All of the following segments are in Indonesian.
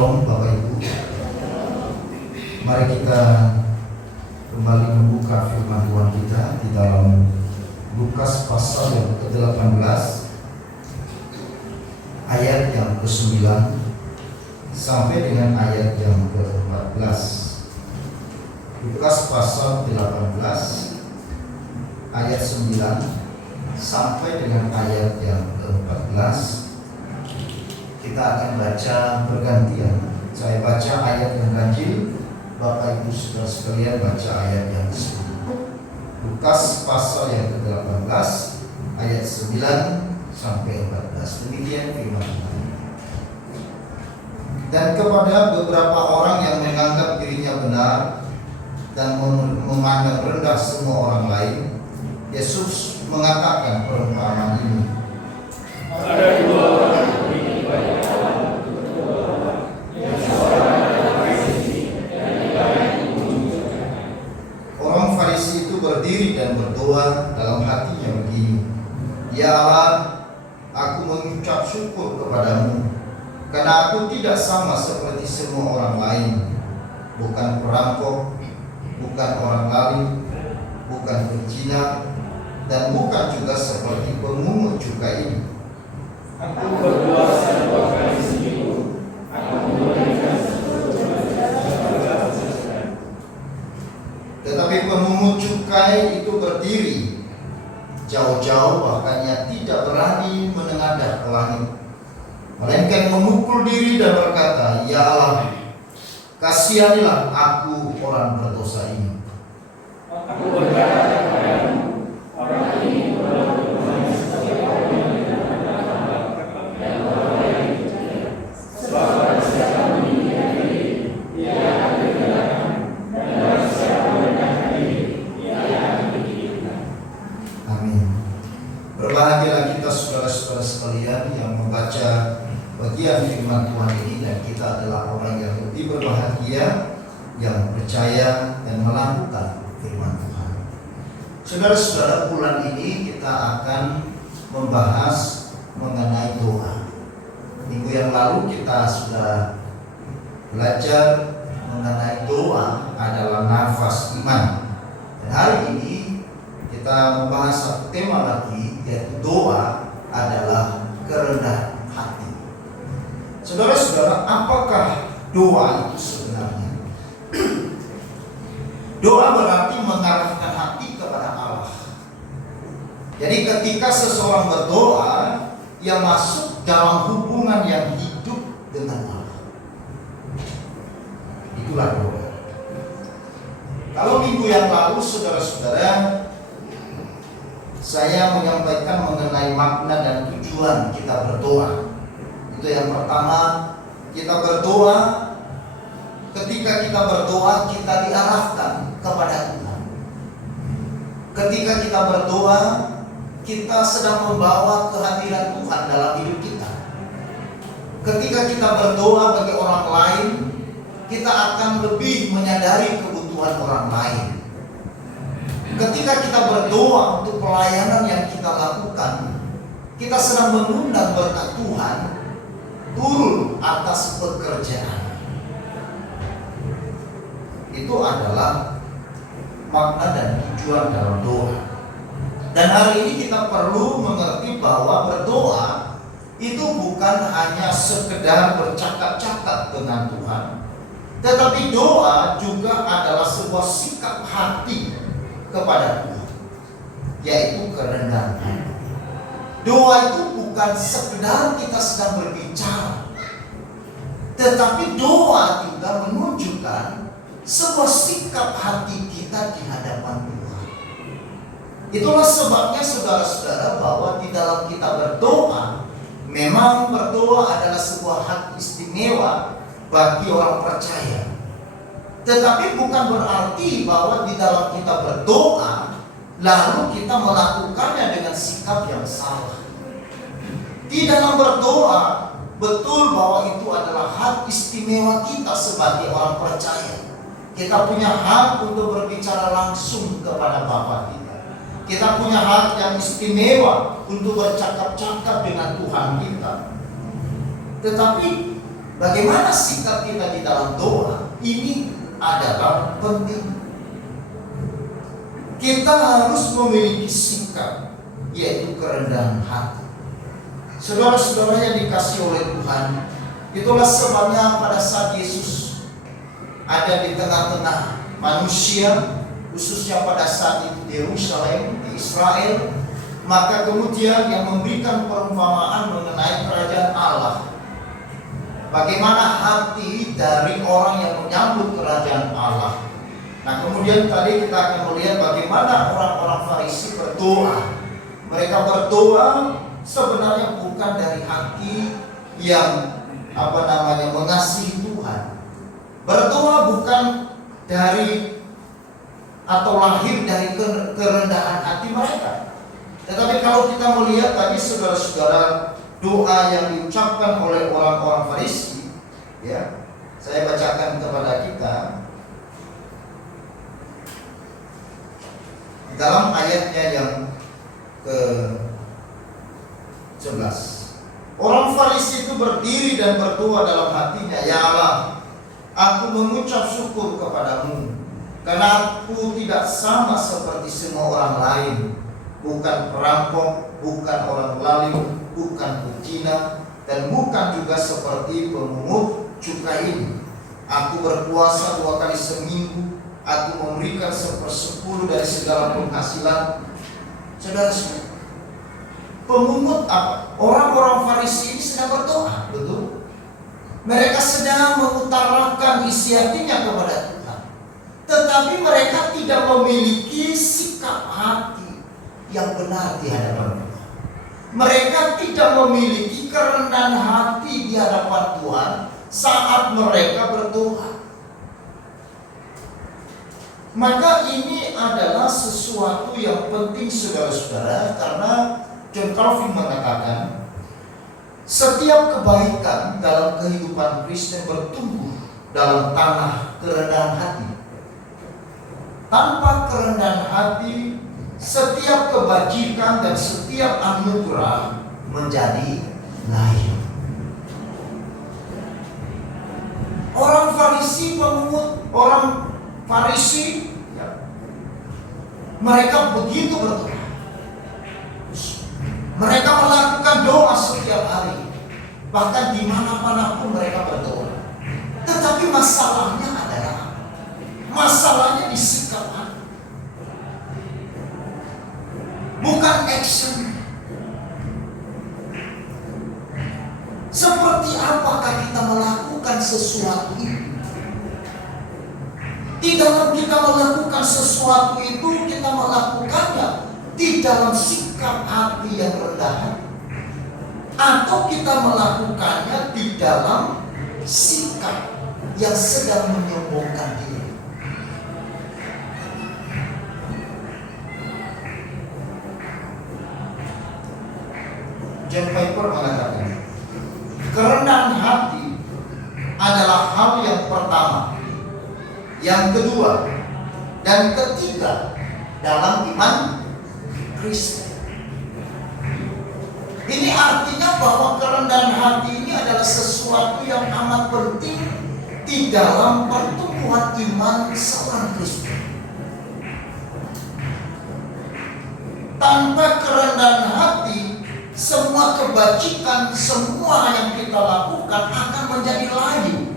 Shalom Bapak Ibu. Mari kita kembali membuka firman Tuhan kita di dalam Lukas pasal yang ke-18 ayat yang ke-9 sampai dengan ayat yang ke-14. Lukas pasal 18 ayat 9 sampai dengan ayat yang ke-14. Kita akan baca bergantian. Saya baca ayat yang ganjil, Bapak Ibu Saudara sekalian baca ayat yang ke-10. Lukas pasal yang ke-18 ayat 9 sampai 14. Demikian firman Tuhan. Dan kepada beberapa orang yang menganggap dirinya benar dan memandang rendah semua orang lain, Yesus mengatakan perumpamaan ini. Ada dua orang Farisi itu berdiri dan berdoa dalam hatinya begini, Ya Allah, aku mengucap syukur kepadamu karena aku tidak sama seperti semua orang lain, bukan perampok, bukan orang lalim, bukan pezina, dan bukan juga seperti pemungut cukai ini. Aku berpuasa 2 kali seminggu. Aku memberikan Tetapi pemungut cukai itu berdiri jauh-jauh, bahkan ia tidak berani menengadah ke langit, melainkan memukul diri dan berkata, Ya Allah, kasihanilah aku orang berdosa ini. Aku berkata kepadamu, orang ini berdosa seperti orang yang dan orang lain tidak. Sebab barang siapa meninggikan diri, ia akan direndahkan, dan barang siapa merendahkan diri, ia akan ditinggikan. Amin. Berbahagialah kita saudara-saudara sekalian yang membaca bagian firman Tuhan ini, dan kita adalah orang yang lebih berbahagia yang percaya dan melakukan firman Tuhan. Saudara-saudara, bulan ini kita akan membahas mengenai doa. Minggu yang lalu kita sudah belajar mengenai doa adalah nafas iman. Dan hari ini kita membahas satu tema lagi, yaitu doa adalah kerendahan hati. Saudara-saudara, apakah doa itu sebenarnya? Doa berarti mengarahkan hati kepada Allah. Jadi ketika seseorang berdoa, ia masuk dalam hubungan yang hidup dengan Allah. Itulah doa. Kalau minggu yang lalu saudara-saudara, saya menyampaikan mengenai makna dan tujuan kita berdoa. Itu yang pertama, kita berdoa. Ketika kita berdoa, kita diarahkan kepada Tuhan. Ketika kita berdoa, kita sedang membawa kehadiran Tuhan dalam hidup kita. Ketika kita berdoa bagi orang lain, kita akan lebih menyadari kebutuhan orang lain. Ketika kita berdoa untuk pelayanan yang kita lakukan, kita sedang mengundang berkat Tuhan turun atas pekerjaan. Itu adalah makna dan tujuan dalam doa. Dan hari ini kita perlu mengerti bahwa berdoa itu bukan hanya sekedar bercakap-cakap dengan Tuhan, tetapi doa juga adalah sebuah sikap hati kepada Tuhan, yaitu kerendahan hati. Doa itu bukan sekedar kita sedang berbicara, tetapi doa juga menunjukkan sebuah sikap hati kita di hadapan Tuhan. Itulah sebabnya saudara-saudara, bahwa di dalam kita berdoa, memang berdoa adalah sebuah hak istimewa bagi orang percaya. Tetapi bukan berarti bahwa di dalam kita berdoa lalu kita melakukannya dengan sikap yang salah. Di dalam berdoa betul bahwa itu adalah hak istimewa kita sebagai orang percaya. Kita punya hak untuk berbicara langsung kepada Bapa kita. Kita punya hak yang istimewa untuk bercakap-cakap dengan Tuhan kita. Tetapi Bagaimana sikap kita di dalam doa? Ini adalah penting. Kita harus memiliki sikap, yaitu kerendahan hati. Saudara-saudara yang dikasihi oleh Tuhan, itulah sebabnya pada saat Yesus ada di tengah-tengah manusia, khususnya pada saat itu di Yerusalem, di Israel, maka kemudian yang memberikan perumpamaan mengenai kerajaan Allah. Bagaimana hati dari orang yang menyambut kerajaan Allah. Nah, kemudian tadi kita akan melihat bagaimana orang-orang Farisi berdoa. Mereka berdoa sebenarnya bukan dari hati yang mengasihi Tuhan. Berdoa bukan dari atau lahir dari kerendahan hati mereka. Tetapi kalau kita melihat tadi saudara-saudara, doa yang diucapkan oleh orang-orang Farisi, ya, saya bacakan kepada kita dalam ayatnya yang ke-11. Orang Farisi itu berdiri dan berdoa dalam hatinya, "Ya Allah, aku mengucap syukur kepadamu, karena aku tidak sama seperti semua orang lain, bukan perampok, bukan orang lalim, bukan pezina, dan bukan juga seperti pemungut cukai ini. Aku berpuasa 2 kali seminggu, aku memberikan 1/10 dari segala penghasilan." Saudara-saudara, pemungut apa? Orang-orang Farisi ini sedang berdoa, betul? Mereka sedang mengutarakan isi hatinya kepada Tuhan, tetapi mereka tidak memiliki sikap hati yang benar di hadapan Tuhan. Mereka tidak memiliki kerendahan hati di hadapan Tuhan saat mereka berdoa. Maka ini adalah sesuatu yang penting saudara-saudara, karena John Calvin mengatakan setiap kebaikan dalam kehidupan Kristen bertumbuh dalam tanah kerendahan hati. Tanpa kerendahan hati, setiap kebajikan dan setiap anugerah menjadi lain. Orang Farisi pemungut, orang Farisi, ya, mereka begitu berdoa. Mereka melakukan doa setiap hari, bahkan di mana-mana pun mereka berdoa. Tetapi masalahnya adalah masalahnya di sikap hati, bukan action. Seperti apakah kita melakukan sesuatu itu? Di dalam kita melakukan sesuatu itu, kita melakukannya di dalam sikap hati yang rendah, atau kita melakukannya di dalam sikap yang sedang menyombongkan diri. John Piper mengatakan, kerendahan hati adalah hal yang pertama, yang kedua, dan ketiga dalam iman Kristen. Ini artinya bahwa kerendahan hati ini adalah sesuatu yang amat penting di dalam pertumbuhan iman seorang Kristen. Tanpa kerendahan hati, semua kebajikan, semua yang kita lakukan akan menjadi layu.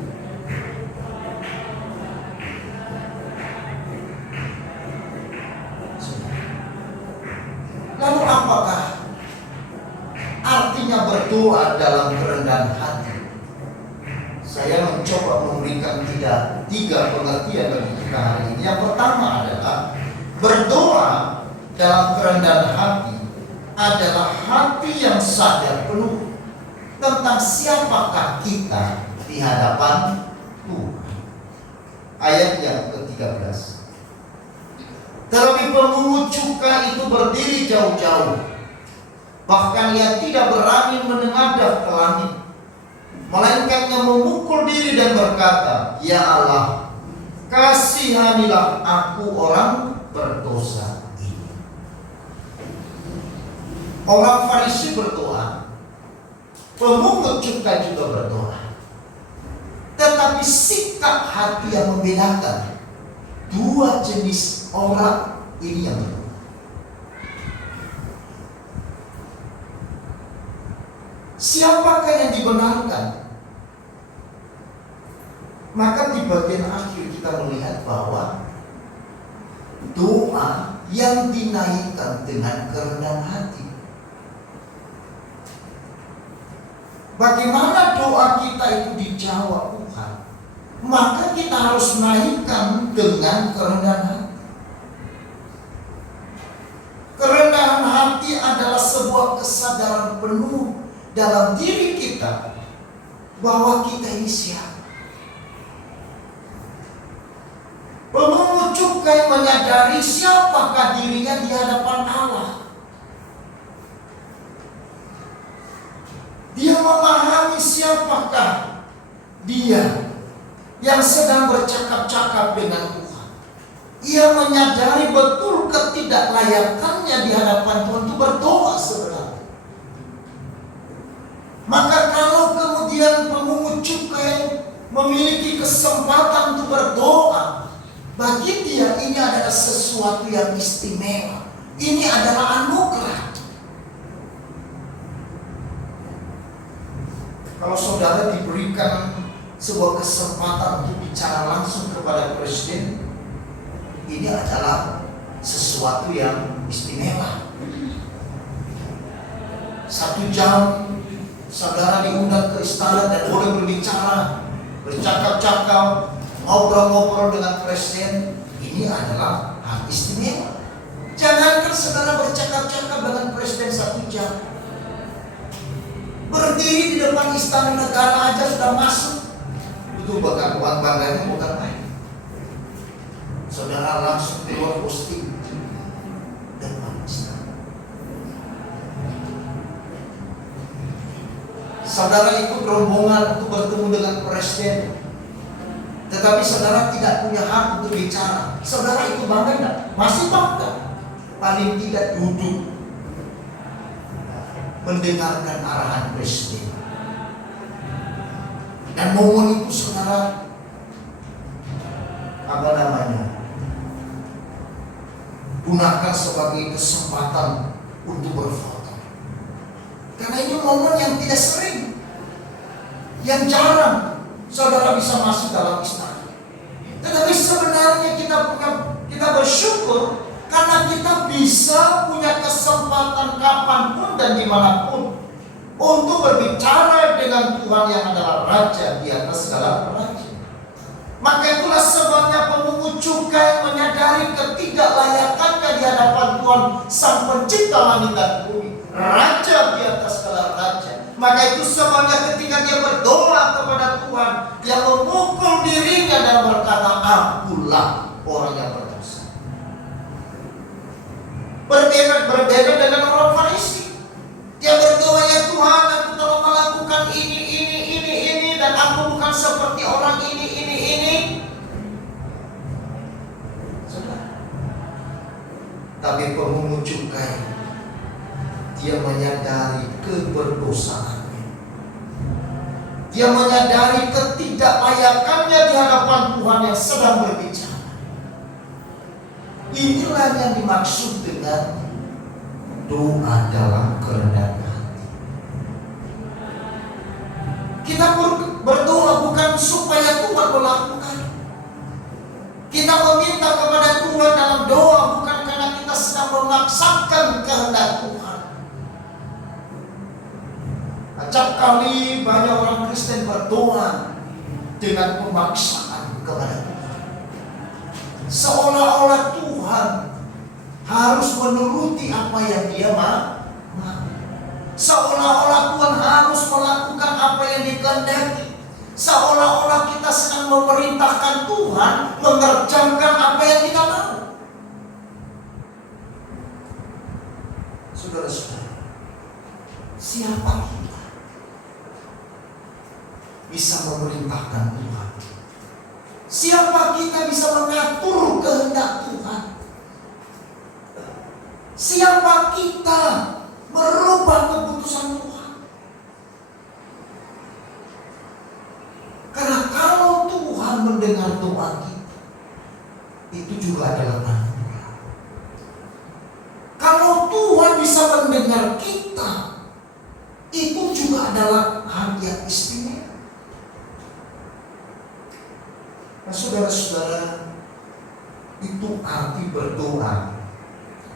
Lalu apakah artinya berdoa dalam kerendahan hati? Saya mencoba memberikan tiga pengertian bagi kita hari ini. Yang pertama adalah berdoa dalam kerendahan hati adalah hati yang sadar penuh tentang siapakah kita di hadapan Tuhan. Ayat yang ke-13. Tetapi pemungut cukai itu berdiri jauh-jauh, bahkan ia tidak berani menengadah ke langit, melainkan ia memukul diri dan berkata, "Ya Allah, kasihanilah aku orang berdosa ini." Orang Farisi berdoa, pemungut cukai juga berdoa. Tetapi sikap hati yang membedakan dua jenis orang ini yang berbeda. Siapakah yang dibenarkan? Maka di bagian akhir kita melihat bahwa doa yang dinaikkan dengan kerendahan hati. Bagaimana doa kita itu dijawab Tuhan? Maka kita harus naikkan dengan kerendahan hati. Kerendahan hati adalah sebuah kesadaran penuh dalam diri kita bahwa kita ini siapa. Pemungut cukai menyadari siapakah dirinya di hadapan Allah. Dia memahami siapakah dia yang sedang bercakap-cakap dengan Tuhan. Ia menyadari betul ketidaklayakannya di hadapan Tuhan untuk berdoa sebenarnya. Maka kalau kemudian pemungut cukai memiliki kesempatan untuk berdoa, bagi dia ini adalah sesuatu yang istimewa. Ini adalah anugerah. Kalau saudara diberikan sebuah kesempatan untuk bicara langsung kepada presiden, ini adalah sesuatu yang istimewa. 1 jam saudara diundang ke istana dan boleh berbicara, bercakap-cakap, ngobrol-ngobrol dengan presiden. Ini adalah hal istimewa. Jangankan saudara bercakap-cakap dengan presiden 1 jam, berdiri di depan istana negara aja sudah masuk. Itu bahkan bangganya bukan main. Saudara langsung keluar posting depan istana. Saudara ikut rombongan untuk bertemu dengan presiden, tetapi saudara tidak punya hak untuk bicara. Saudara ikut bangga tidak? Masih bangga. Paling tidak duduk mendengarkan arahan presiden. Dan momen itu saudara gunakan sebagai kesempatan untuk berfoto. Karena ini momen yang tidak sering, yang jarang saudara bisa masuk dalam istana. Tetapi sebenarnya kita bersyukur karena kita bisa punya kesempatan kapanpun dan dimanapun untuk berbicara dengan Tuhan yang adalah Raja di atas segala raja. Maka itulah sebabnya pemungut cukai menyadari ketidaklayakannya di hadapan Tuhan Sang Pencipta langit dan bumi, Raja di atas segala raja. Maka itu sebabnya ketika dia berdoa kepada Tuhan, dia memukul dirinya dan berkata, akulah orang yang berdosa. Berbeda dengan orang Farisi. Dia berdoa, ya Tuhan, aku telah melakukan ini, dan aku bukan seperti orang ini. Tapi pemungut cukai, dia menyadari keberdosaannya. Dia menyadari ketidaklayakannya di hadapan Tuhan yang sedang berbicara. Inilah yang dimaksud dengan doa dalam kerendahan hati. Kita berdoa bukan supaya Tuhan melakukan. Kita meminta kepada Tuhan dalam doa bukan karena kita sedang memaksakan kehendak Tuhan. Acap kali banyak orang Kristen berdoa dengan pemaksaan kepada Tuhan, seolah-olah Tuhan harus menuruti apa yang dia mau. Seolah-olah Tuhan harus melakukan apa yang dikehendaki. Seolah-olah kita sedang memerintahkan Tuhan mengerjakan apa yang kita mau. Saudara-saudara, siapa kita bisa memerintahkan Tuhan? Siapa kita bisa mengatur kehendak Tuhan? Siapa kita merubah keputusan Tuhan? Karena kalau mendengar doa kita, itu juga adalah anugerah. Kalau Tuhan bisa mendengar kita, itu juga adalah hal yang istimewa. Nah, saudara-saudara, itu arti berdoa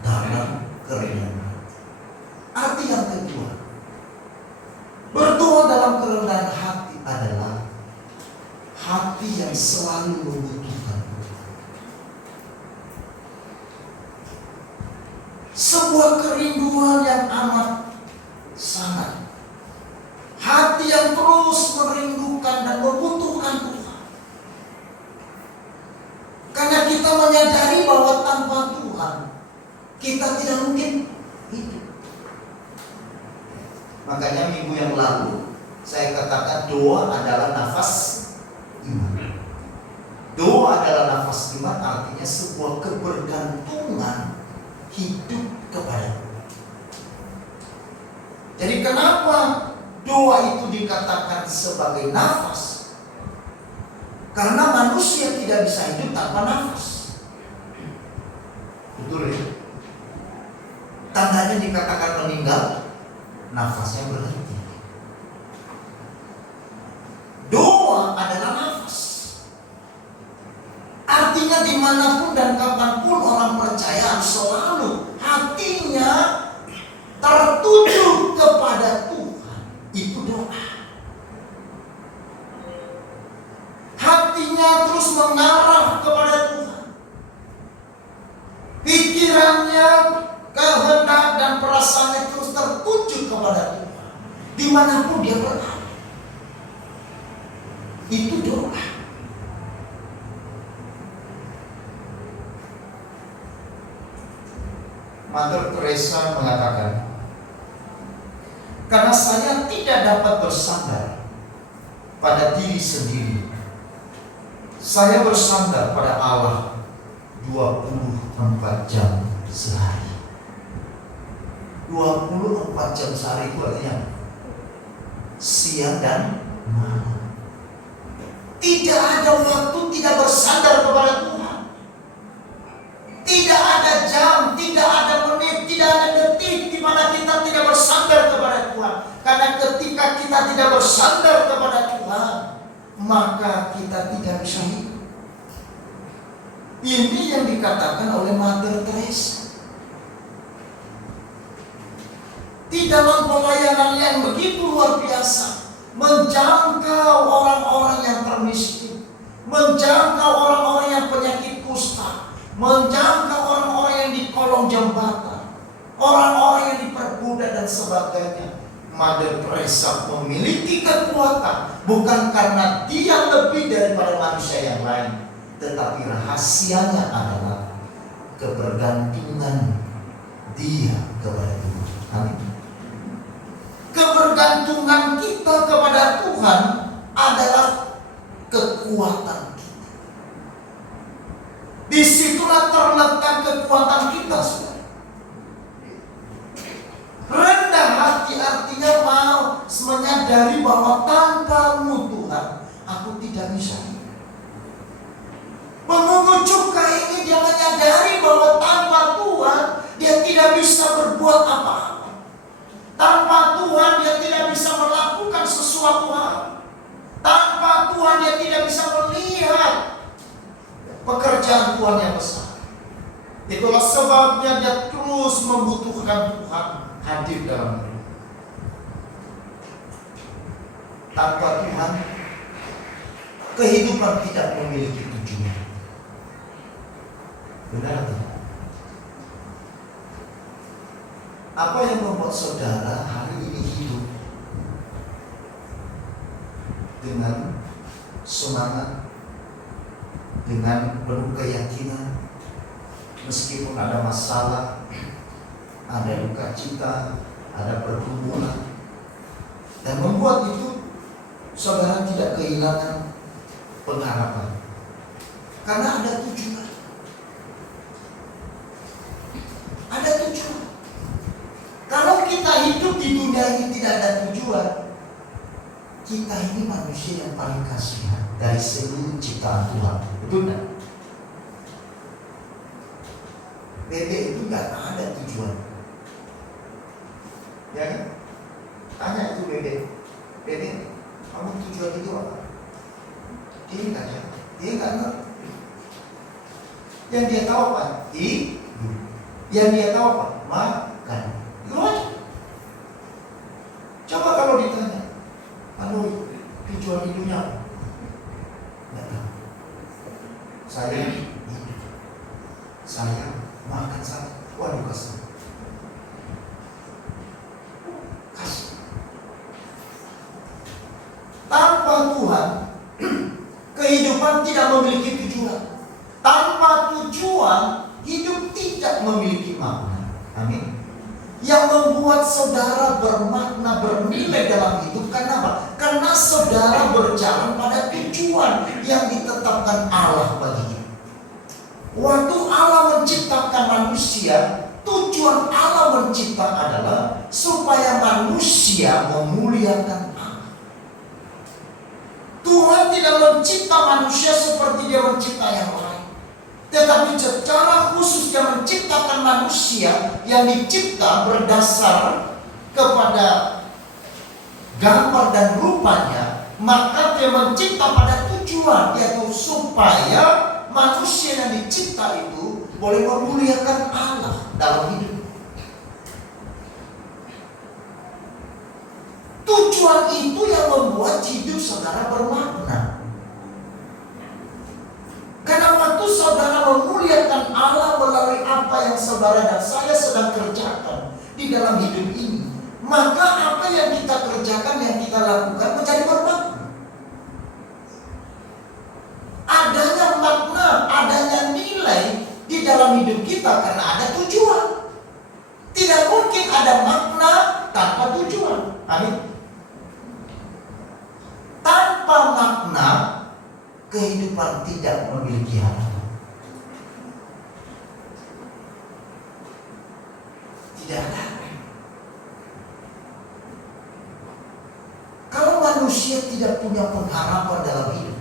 dalam kerendahan hati. Arti yang kedua, berdoa dalam kerendahan hati adalah hati yang selalu membutuhkan Tuhan. Sebuah kerinduan yang amat sangat. Hati yang terus merindukan dan membutuhkan Tuhan. Karena kita menyadari bahwa tanpa Tuhan kita tidak mungkin hidup. Makanya minggu yang lalu saya katakan doa adalah nafas iman. Doa adalah nafas iman, artinya sebuah kebergantungan hidup kepada Tuhan. Jadi kenapa doa itu dikatakan sebagai nafas? Karena manusia tidak bisa hidup tanpa nafas. Betul ya? Tandanya dikatakan meninggal, nafasnya berhenti. Doa adalah nafas. Artinya dimanapun dan kapanpun orang percaya selalu hatinya tertuju kepada Tuhan. Itu doa. Hatinya terus mengarah kepada Tuhan. Pikirannya, kehendak dan perasaannya terus tertuju kepada Tuhan. Dimanapun dia berada. Itu doa. Mother Teresa mengatakan, karena saya tidak dapat bersandar pada diri sendiri, saya bersandar pada Allah 24 jam sehari. 24 jam sehari itu artinya siang dan malam. Tidak ada waktu tidak bersandar kepada Tuhan. Tidak ada jam, tidak ada menit, tidak ada detik di mana kita tidak bersandar kepada Tuhan. Karena ketika kita tidak bersandar kepada Tuhan, maka kita tidak bisa hidup. Ini yang dikatakan oleh Mother Teresa. Di dalam pelayanan yang begitu luar biasa, menjangkau orang-orang yang termiskin, menjangkau orang-orang yang penyakit kusta, menjangkau orang-orang yang di kolong jembatan, orang-orang yang diperbudak dan sebagainya. Mother Teresa memiliki kekuatan bukan karena dia lebih daripada manusia yang lain, tetapi rahasianya adalah kebergantungan dia kepada Tuhan. Amin. Kebergantungan kita kepada Tuhan adalah kekuatan kita. Disitulah terletak kekuatan kita, saudara. Rendah hati artinya mau menyadari bahwa tanpamu Tuhan, aku tidak bisa hidup. Pemungut cukai ini dia menyadari bahwa tanpa Tuhan dia tidak bisa berbuat apa-apa. Tanpa Tuhan dia tidak bisa melakukan sesuatu hal. Tanpa Tuhan dia tidak bisa melihat pekerjaan Tuhan yang besar. Itulah sebabnya dia terus membutuhkan Tuhan hadir dalam hidup. Tanpa Tuhan, kehidupan tidak memiliki tujuan. Benar atau tidak? Apa yang membuat saudara hari ini hidup dengan semangat, dengan penuh keyakinan, meskipun ada masalah, ada duka cita, ada pergumulan, dan membuat itu saudara tidak kehilangan pengharapan karena ada tujuan. Ada tujuan. Kalau kita hidup di dunia ini tidak ada tujuan, kita ini manusia yang paling kasihan dari seluruh ciptaan. ciptaan Tuhan. Betul nggak? Bebek itu nggak ada tujuan. Ya kan? Tanya itu bebek. Bebek, kamu tujuan itu apa? Dia nggak ya? Dia nggak ngerti. Yang dia tahu apa? Hidup. Yang dia tahu apa? Makan. Itu aja. Coba kalau ditanya, lalu tujuan hidupnya apa? Nggak tahu. Saya hidup. Saya makan saya. Waduh kasih. Tanpa Tuhan, kehidupan tidak memiliki tujuan. Tanpa tujuan, hidup tidak memiliki makna. Amin. Yang membuat saudara bermakna, bernilai dalam hidup karena apa? Karena saudara berjalan pada tujuan yang ditetapkan Allah bagi kita. Waktu Allah menciptakan manusia, tujuan Allah mencipta adalah supaya manusia memuliakan Allah. Tuhan tidak mencipta manusia seperti Dia mencipta yang lain, tetapi secara khusus Dia menciptakan manusia yang dicipta berdasar kepada gambar dan rupanya. Maka Dia mencipta pada tujuan, yaitu supaya manusia yang dicipta itu boleh memuliakan Allah dalam hidup. Tujuan itu yang membuat hidup saudara bermakna. Karena waktu saudara memuliakan Allah melalui apa yang saudara dan saya sedang kerjakan di dalam hidup ini, maka apa yang kita kerjakan, yang kita lakukan menjadi bermakna. Adanya makna, adanya nilai di dalam hidup kita karena ada tujuan. Tidak mungkin ada makna tanpa tujuan. Amin. Tanpa makna, kehidupan tidak memiliki harapan. Tidak ada. Kalau manusia tidak punya pengharapan dalam hidup,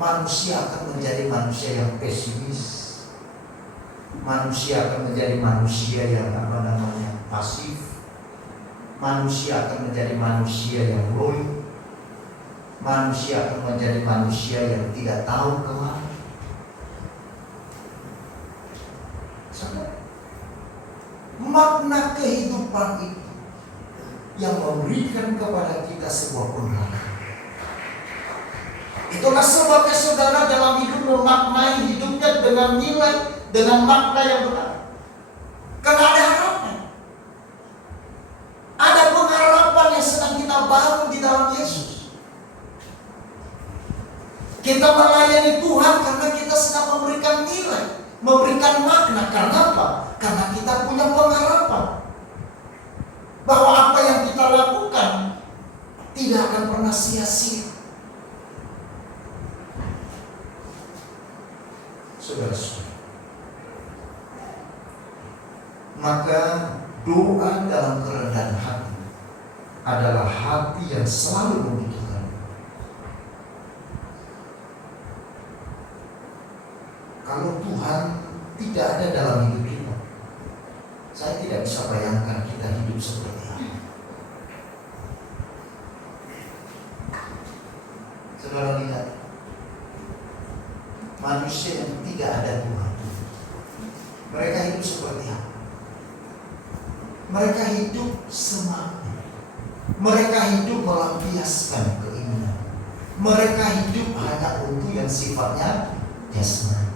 manusia akan menjadi manusia yang pesimis. Manusia akan menjadi manusia yang pasif. Manusia akan menjadi manusia yang loyo. Manusia akan menjadi manusia yang tidak tahu kemana. Makna kehidupan itu yang memberikan kepada kita sebuah pengharapan. Itulah sebabnya saudara dalam hidup memaknai hidupnya dengan nilai, dengan makna yang benar. Karena ada harapan. Ada pengharapan yang sedang kita bangun di dalam Yesus. Kita melayani Tuhan karena kita sedang memberikan nilai, memberikan makna. Karena apa? Karena kita punya pengharapan bahwa apa yang kita lakukan tidak akan pernah sia-sia. Saudara-saudara, maka doa dalam kerendahan hati adalah hati yang selalu membutuhkan. Kalau Tuhan tidak ada dalam hidup kita, saya tidak bisa bayangkan kita hidup seperti apa. Saudara lihat, manusia yang tidak ada Tuhan, mereka hidup seperti apa? Mereka hidup semata. Mereka hidup melampiaskan keinginan. Mereka hidup hanya untuk yang sifatnya jasmani.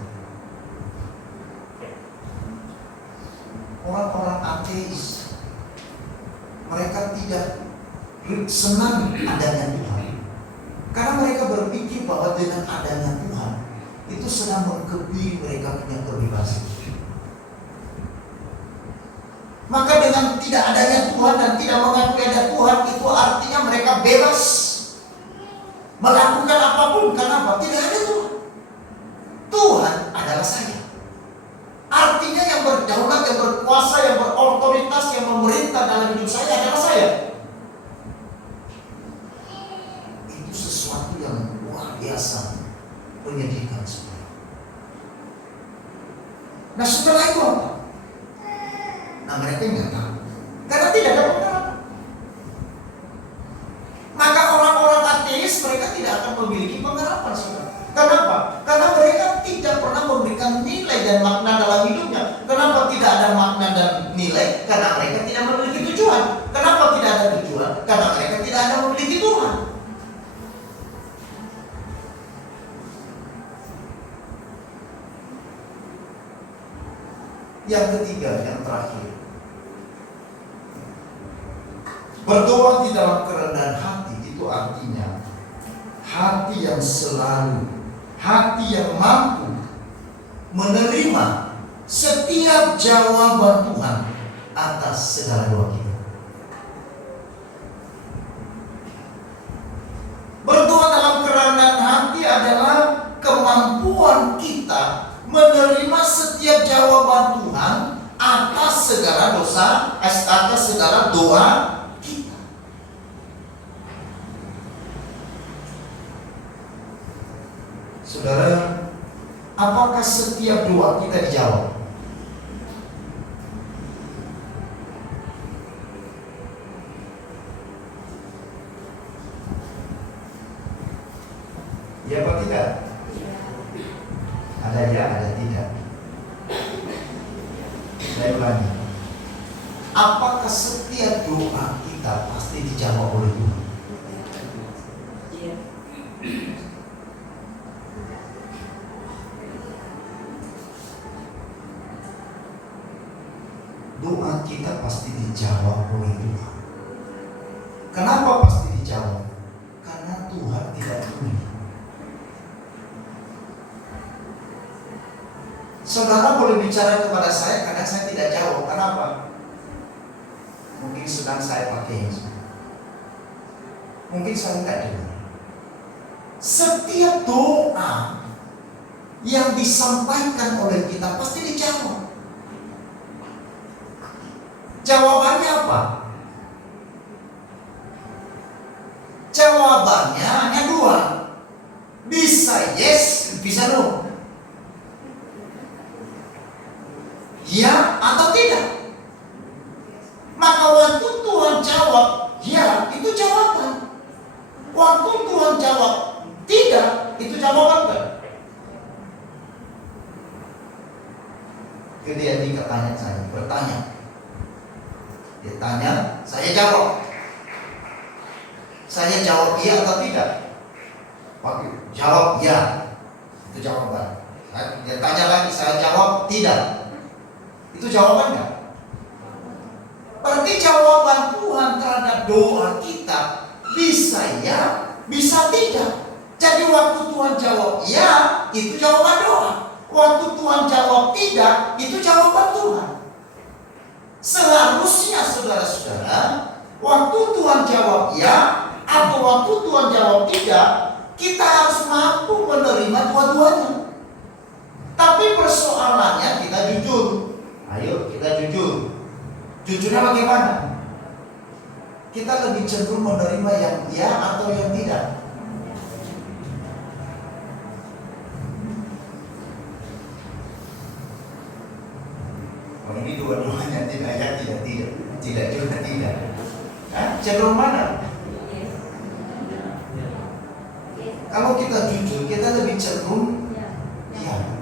Orang-orang ateis, mereka tidak senang adanya Tuhan, karena mereka berpikir bahwa dengan adanya Tuhan itu sedang mengkebiri mereka punya kebebasan. Maka dengan tidak adanya Tuhan dan tidak mengakui ada Tuhan, itu artinya mereka bebas melakukan apapun. Karena apa? Tidak ada Tuhan. Tuhan adalah saya. Artinya yang berdaulat, yang berkuasa, yang berotoritas, yang memerintah dalam hidup saya adalah saya. Itu sesuatu yang luar biasa menyedihkan saudara. Nah setelah itu apa? Nah mereka nggak tahu, karena tidak ada pengharapan. Maka orang-orang ateis mereka tidak akan memiliki pengharapan, saudara. Kenapa? Karena mereka tidak pernah memberikan nilai dan makna dalam hidupnya. Kenapa tidak ada makna dan nilai? Karena mereka tidak memiliki tujuan. Kenapa tidak ada tujuan? Karena mereka tidak ada memiliki Tuhan. Yang ketiga, yang terakhir, berdoa di dalam kerendahan hati itu artinya hati yang selalu, hati yang mampu menerima setiap jawaban Tuhan atas segala doa kita. Berdoa dalam kerendahan hati adalah kemampuan kita menerima setiap jawaban Tuhan atas segala dosa, atas segala doa kita. Saudara, apakah setiap doa kita dijawab? Ya apa tidak? Ada ya, ada tidak. Saya ulangi. Apakah setiap doa kita pasti dijawab oleh Tuhan? Iya. Doa kita pasti dijawab oleh Tuhan. Kenapa pasti dijawab? Karena Tuhan tidak tuli. Saudara boleh bicara kepada saya, kadang saya tidak jawab. Kenapa? Mungkin sedang saya pakai. Mungkin saya tidak dengar. Setiap doa yang disampaikan oleh kita pasti dijawab. Jawabannya apa? Jawabannya hanya dua. Bisa yes, bisa no. Ya atau tidak. Maka waktu Tuhan jawab ya, itu jawaban. Waktu Tuhan jawab tidak, itu jawaban kan? Jadi dia tanya saya, bertanya. Dia tanya, saya jawab. Saya jawab iya atau tidak? Oke, jawab ya. Itu jawaban. Dia tanya lagi, saya jawab tidak. Itu jawabannya. Berarti jawaban Tuhan terhadap doa kita bisa ya, bisa tidak. Jadi waktu Tuhan jawab ya, itu jawaban doa. Waktu Tuhan jawab tidak, itu jawaban Tuhan. Seharusnya saudara-saudara, waktu Tuhan jawab ya atau waktu Tuhan jawab tidak, kita harus mampu menerima dua-duanya. Tapi persoalannya kita jujur. Ayo kita jujur. Jujurnya bagaimana? Kita lebih cenderung menerima yang ya atau yang tidak. Oh, ini dua-duanya tidak ya, tidak juga tidak. Cenderung mana? Kalau kita jujur, kita lebih cenderung ya.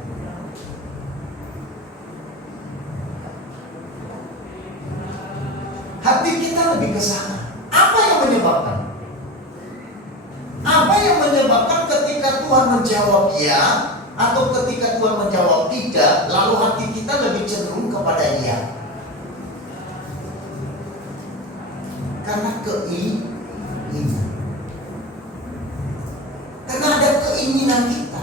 Hati kita lebih ke sana. Apa yang menyebabkan? Apa yang menyebabkan ketika Tuhan menjawab ya atau ketika Tuhan menjawab tidak, lalu hati kita lebih cenderung kepada ya? Karena keinginan. Karena ada keinginan kita,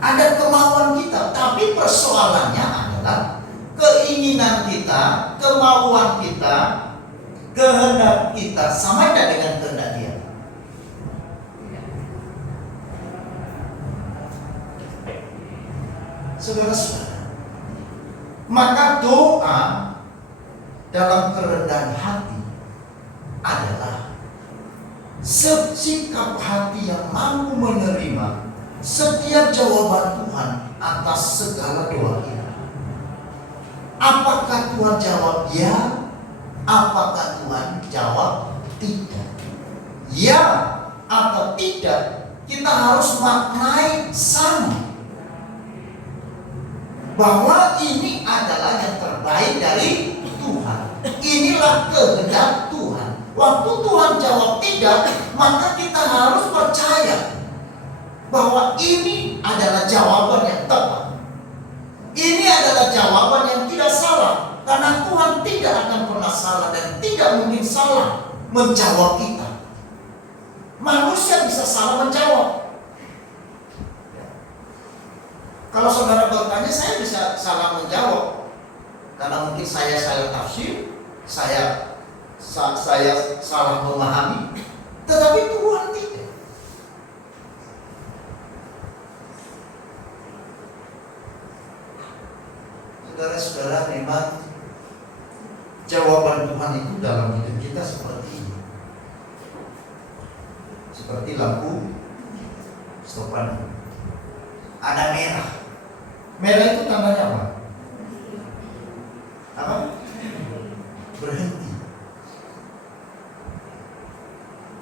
ada kemauan kita. Tapi persoalannya adalah keinginan kita, kemauan kita, kehendak kita sama tidak dengan kehendak Dia? Saudara-saudara, maka doa dalam kerendahan hati adalah Sikap hati yang mampu menerima setiap jawaban Tuhan atas segala doa kita. Apakah Tuhan jawab ya? Apakah Tuhan jawab tidak? Ya atau tidak, kita harus maknai sama, bahwa ini adalah yang terbaik dari Tuhan. Inilah kehendak Tuhan. Waktu Tuhan jawab tidak, maka kita harus percaya bahwa ini adalah jawaban yang tepat. Ini adalah jawaban yang tidak salah, karena Tuhan tidak akan pernah salah dan tidak mungkin salah menjawab kita. Manusia bisa salah menjawab. Kalau saudara bertanya, saya bisa salah menjawab karena mungkin saya tafsir, saya salah memahami, tetapi Tuhan tidak. Saudara-saudara, memang jawaban Tuhan itu dalam hidup kita seperti ini. Seperti lampu stopan. Ada merah. Merah itu tandanya apa? Apa? Berhenti.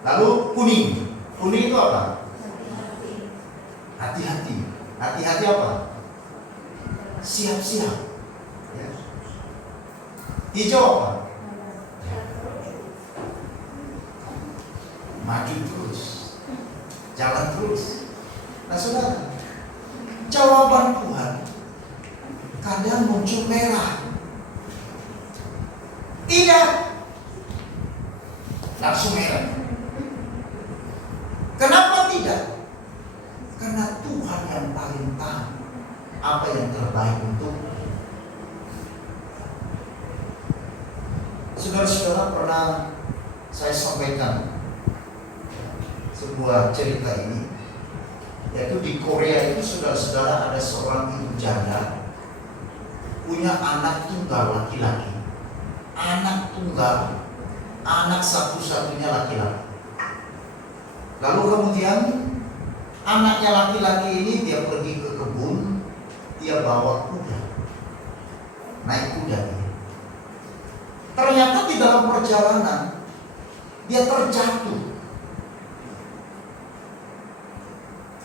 Lalu kuning. Kuning itu apa? Hati-hati. Hati-hati apa? Siap-siap. Ya. Hijau apa? Maju terus, jalan terus. Nah saudara, jawaban Tuhan kadang muncul merah. Tidak, langsung merah. Kenapa tidak? Karena Tuhan yang paling tahu apa yang terbaik untuk saudara-saudara. Pernah saya sampaikan sebuah cerita ini, yaitu di Korea itu saudara-saudara ada seorang ibu janda punya anak tunggal laki-laki. Anak tunggal, anak satu-satunya laki-laki. Lalu kemudian anaknya laki-laki ini dia pergi ke kebun, dia bawa kuda, naik kuda ini. Ternyata di dalam perjalanan dia terjatuh,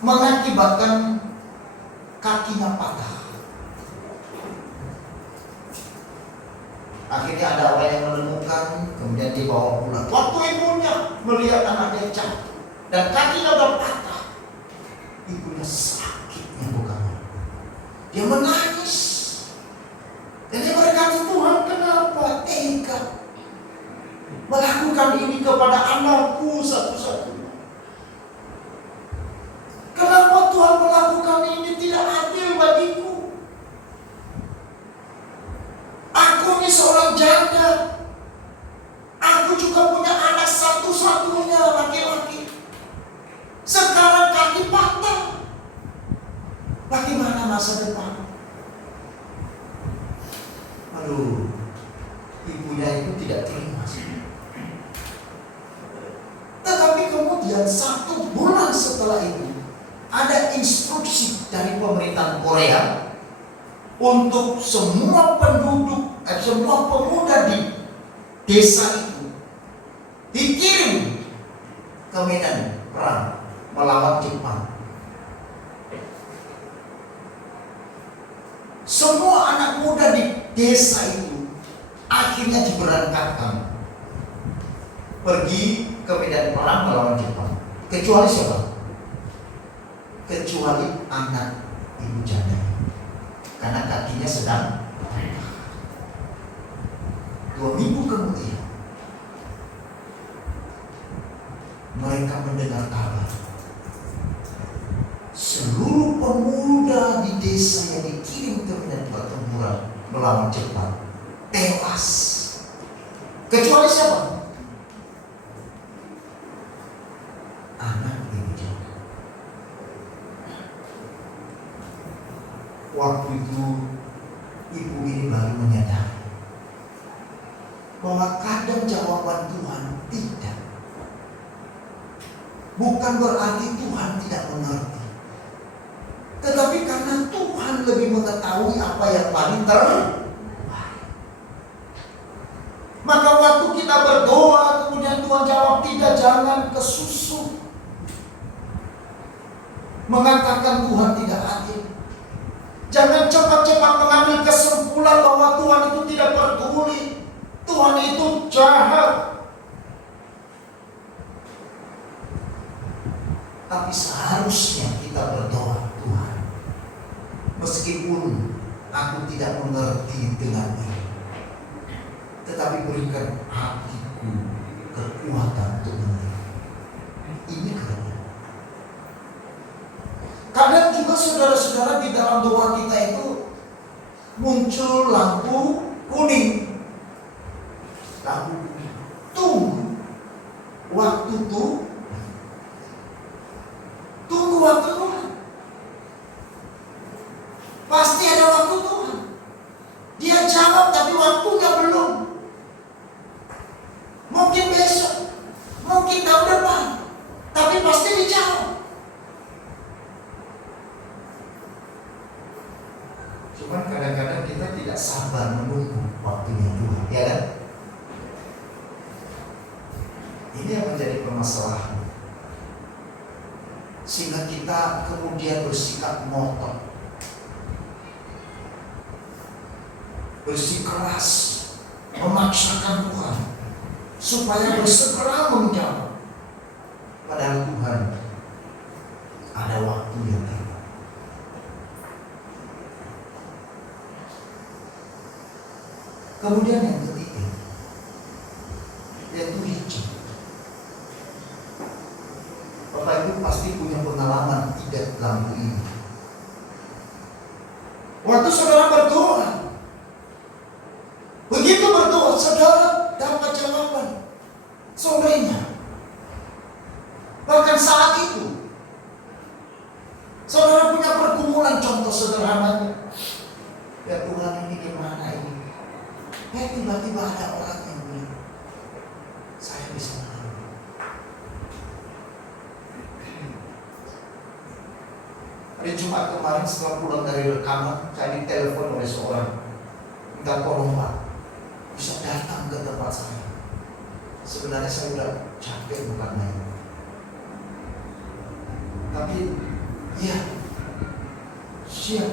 mengakibatkan kakinya patah. Akhirnya ada orang yang menemukan, kemudian dibawa pulang. Waktu ibunya melihat anaknya jatuh dan kakinya udah patah, ibunya sakitnya bukan. Dia menangis. Dan dia berkata, Tuhan kenapa tega melakukan ini kepada anakku satu-satunya? Kenapa Tuhan melakukan ini, tidak adil bagiku? Aku ini seorang janda. Aku juga punya anak satu-satunya laki-laki. Sekarang kaki patah. Bagaimana masa depan? Aduh, ibunya itu tidak terima. Tetapi kemudian 1 bulan setelah itu ada instruksi dari pemerintahan Korea untuk semua penduduk, semua pemuda di desa itu dikirim ke medan perang melawan Jepang. Semua anak muda di desa itu akhirnya diberangkatkan pergi ke medan perang melawan Jepang. Kecuali siapa? Kecuali anak ibu janda, karena kakinya sedang patah. 2 minggu kemudian mereka mendengar kabar seluruh pemuda di desa yang dikirim ke medan pertempuran melawan Jepang tewas. Kecuali siapa? Anak ibu janda. Waktu itu ibu ini baru menyadari bahwa kadang jawaban Tuhan tidak. Bukan berarti Tuhan tidak mengerti, tetapi karena Tuhan lebih mengetahui apa yang paling terbaik. Maka waktu kita berdoa kemudian Tuhan jawab tidak, jangan kesusu mengatakan Tuhan tidak adil. Jangan cepat-cepat mengambil kesimpulan bahwa Tuhan itu tidak peduli, Tuhan itu jahat. Tapi seharusnya kita berdoa, Tuhan, meskipun aku tidak mengerti dengan ini, tetapi berikan hatiku kekuatan untuk mengerti. Ini keren. Kadang juga saudara-saudara di dalam doa kita itu muncul lampu kuning. Lampu kuning. Tunggu waktu Tunggu waktu Tuhan. Pasti ada waktu Tuhan. Dia jawab tapi waktunya belum. Mungkin besok, mungkin tahun depan, tapi pasti dijawab. Cuman kadang-kadang kita tidak sabar menunggu waktunya Tuhan, ya kan? Ini yang menjadi permasalahan. Sehingga kita kemudian bersikap ngotot, bersikeras, memaksakan Tuhan supaya bersegera menjawab. Padahal Tuhan ada waktu yang tepat. Kemudian yang ketiga, yaitu hijau. Bapak Ibu pasti punya pengalaman tidak lampu ini. Waktu saudara berdoa, begitu berdoa, saudara dapat jawaban sorenya. Bahkan saat itu, saudara punya pergumulan, contoh sederhananya. Ya Tuhan, ini gimana ini? Ya tiba-tiba ada orang yang bilang, saya bisa mengerti. Hari Jumat kemarin setelah pulang dari rekaman, saya ditelepon oleh seorang, minta tolong Pak, bisa datang ke tempat saya. Sebenarnya saya udah capek bukan main. Tapi, iya, siap.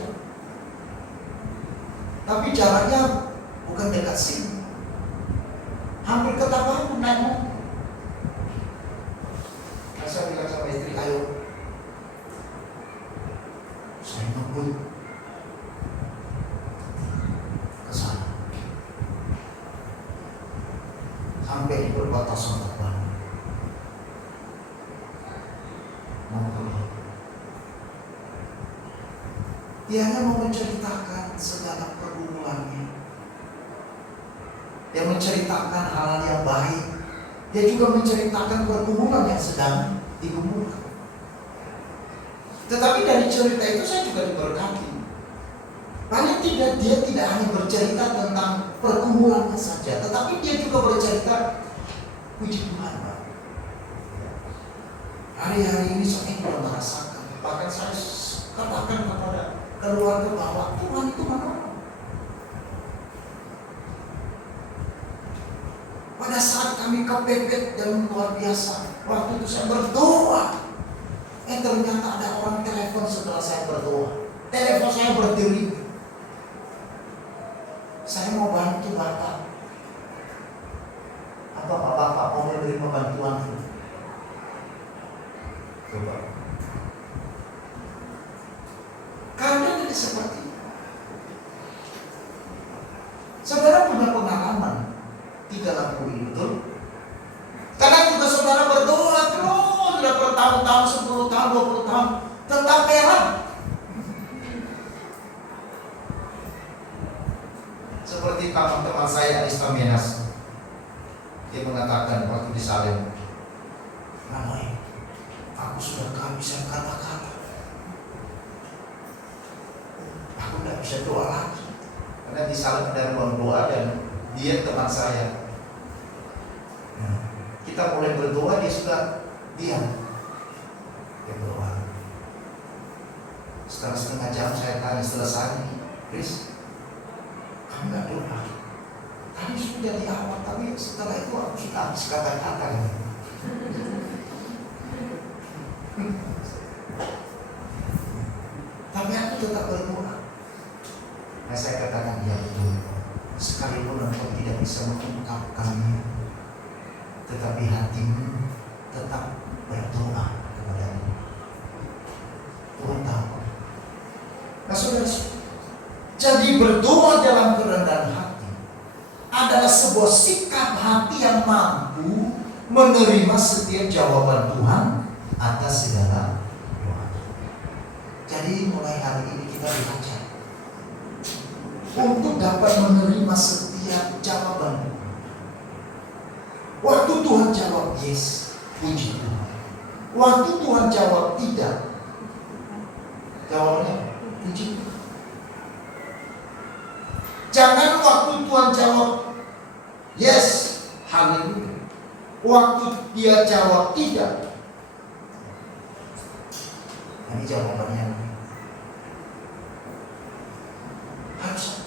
Tapi jaraknya bukan dekat sini, hampir ke Tapanuli naik mobil. Saya bilang sama istri, ayo, saya ngebut ke sana. Sampai di perbatasan Tapanuli, mau keluar. Dia hanya mau menceritakan segala pergumulannya. Dia menceritakan hal-hal yang baik. Dia juga menceritakan pergumulan yang sedang digumulkan. Tetapi dari cerita itu saya juga diberkati. Paling tidak dia tidak hanya bercerita tentang pergumulannya saja, tetapi dia juga bercerita, puji Tuhan Pak, hari-hari ini saya juga merasakan. Bahkan saya katakan kepada keluarga bahwa Tuhan itu menolong. Pada saat kami kepepet dan luar biasa, waktu itu saya berdoa, ternyata ada orang telepon setelah saya berdoa. Telepon saya berdiri, saya mau bantu Bapak. Apa Bapak mau menerima bantuan itu? Coba. Kadang ini seperti itu. Saudara punya pengalaman tidak lampu ini, betul? Kadang juga saudara berdoa terus, sudah bertahun-tahun, 10 tahun, 20 tahun, tetap merah. Seperti teman saya Arista Menas, dia mengatakan waktu di Salem, Manoy, aku sudah kehabisan kata-kata, aku tidak bisa doa lagi. Karena di Salem ada ruang doa dan dia teman saya. Kita mulai berdoa, dia sudah diam. berdoa. Setelah setengah jam saya tanya selesai, Chris, kamu nggak doa? Tadi sudah di awal, tapi setelah itu aku sudah habis kata-kata. Tapi aku tetap berdoa. Nah, saya katakan ya betul. Sekalipun engkau tidak bisa mengungkapkannya, tetapi hatimu tetap berdoa kepada-Mu. Tuhan tahu. Nah, saudara, jadi berdoa dalam kerendahan hati adalah sebuah sikap hati yang mampu menerima setiap jawaban Tuhan atas segala doa. Jadi mulai hari ini kita belajar untuk dapat menerima setiap jawaban. Waktu Tuhan jawab yes, puji Tuhan. Waktu Tuhan jawab tidak, jawabnya puji Tuhan. Jangan waktu Tuhan jawab yes, haleluya. Waktu dia jawab tidak, ini jawabannya harus.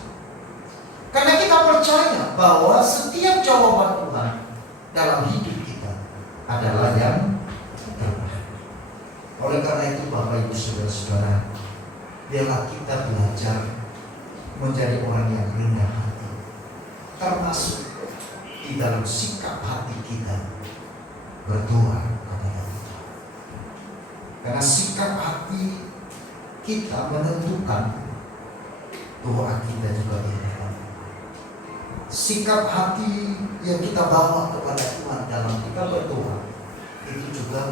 Karena kita percaya bahwa setiap jawaban Tuhan dalam hidup kita adalah yang terbaik. Oleh karena itu Bapak Ibu Saudara-saudara, biarlah kita belajar menjadi orang yang rendah hati, termasuk di dalam sikap hati kita berdoa kepada Tuhan. Karena sikap hati kita menentukan doa kita juga diterima. Sikap hati yang kita bawa kepada Tuhan dalam kita berdoa itu juga